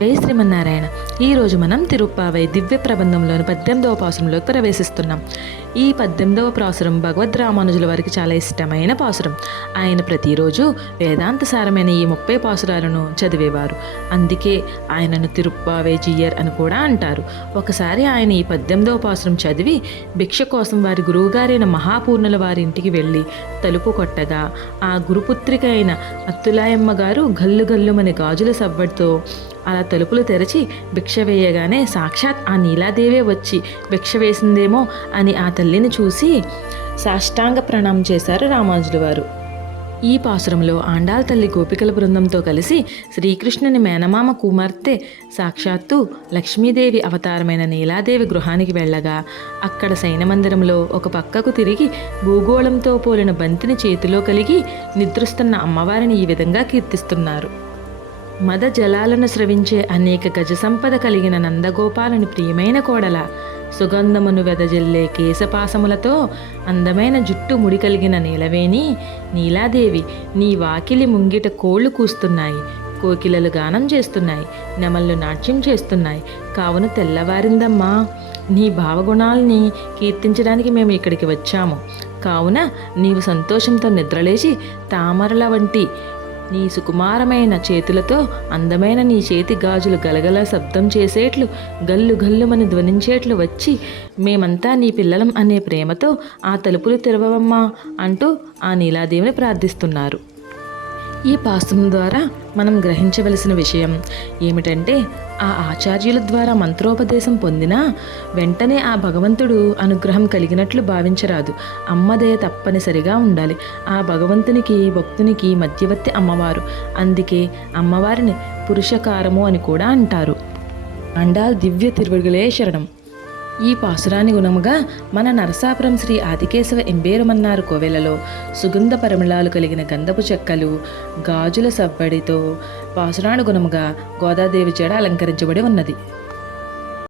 జై శ్రీమన్నారాయణ. ఈరోజు మనం తిరుప్పావై దివ్య ప్రబంధంలోని 18వ పాసురంలోకి ప్రవేశిస్తున్నాం. ఈ 18వ పాసురం భగవద్ రామానుజుల వారికి చాలా ఇష్టమైన పాసురం. ఆయన ప్రతిరోజు వేదాంత సారమైన ఈ 30 పాసురాలను చదివేవారు. అందుకే ఆయనను తిరుప్పావై జీయర్ అని కూడా అంటారు. ఒకసారి ఆయన ఈ 18వ పాసురం చదివి భిక్ష కోసం వారి గురువుగారైన మహాపూర్ణుల వారి ఇంటికి వెళ్ళి తలుపు కొట్టగా ఆ గురుపుత్రిక అయిన అత్తులాయమ్మ గారు గల్లు గల్లుమని గాజుల సవ్వడితో అలా తలుపులు తెరచి భిక్ష వేయగానే సాక్షాత్ ఆ నీలాదేవే వచ్చి భిక్ష వేసిందేమో అని ఆ తల్లిని చూసి సాష్టాంగ ప్రణామం చేశారు రామానుజుల వారు. ఈ పాసురంలో ఆండాళ్ తల్లి గోపికల బృందంతో కలిసి శ్రీకృష్ణుని మేనమామ కుమార్తె సాక్షాత్తు లక్ష్మీదేవి అవతారమైన నీలాదేవి గృహానికి వెళ్ళగా అక్కడ శయనమందిరంలో ఒక పక్కకు తిరిగి భూగోళంతో పోలిన బంతిని చేతిలో కలిగి నిద్రిస్తున్న అమ్మవారిని ఈ విధంగా కీర్తిస్తున్నారు. మద జలాలను స్రవించే అనేక గజ సంపద కలిగిన నందగోపాలుని ప్రియమైన కోడల, సుగంధమును వెదజల్లే కేశపాసములతో అందమైన జుట్టు ముడి కలిగిన నీలవేణి నీలాదేవి, నీ వాకిలి ముంగిట కోళ్లు కూస్తున్నాయి, కోకిలలు గానం చేస్తున్నాయి, నెమళ్ళు నాట్యం చేస్తున్నాయి. కావున తెల్లవారిందమ్మా, నీ భావగుణాల్ని కీర్తించడానికి మేము ఇక్కడికి వచ్చాము. కావున నీవు సంతోషంతో నిద్రలేచి తామరల వంటి నీ సుకుమారమైన చేతులతో అందమైన నీ చేతి గాజులు గలగల శబ్దం చేసేట్లు గల్లు గల్లుమని ధ్వనించేట్లు వచ్చి మేమంతా నీ పిల్లలం అనే ప్రేమతో ఆ తలుపులు తెరవమ్మా అంటూ ఆ నీలాదేవిని ప్రార్థిస్తున్నారు. ఈ పాసురం ద్వారా మనం గ్రహించవలసిన విషయం ఏమిటంటే, ఆ ఆచార్యుల ద్వారా మంత్రోపదేశం పొందినా వెంటనే ఆ భగవంతుడు అనుగ్రహం కలిగినట్లు భావించరాదు. అమ్మదయ తప్పనిసరిగా ఉండాలి. ఆ భగవంతునికి భక్తునికి మధ్యవర్తి అమ్మవారు. అందుకే అమ్మవారిని పురుషకారము అని కూడా అంటారు. ఆండాళ్ దివ్య తిరువడుగులే శరణం. ఈ పాసురాన్ని గుణముగా మన నరసాపురం శ్రీ ఆదికేశవ ఎంబేరుమన్నారు కోవెలలో సుగంధ పరిమళాలు కలిగిన గంధపు చెక్కలు గాజుల సవ్వడితో పాసురాను గుణముగా గోదాదేవి జడ అలంకరించబడి ఉన్నది.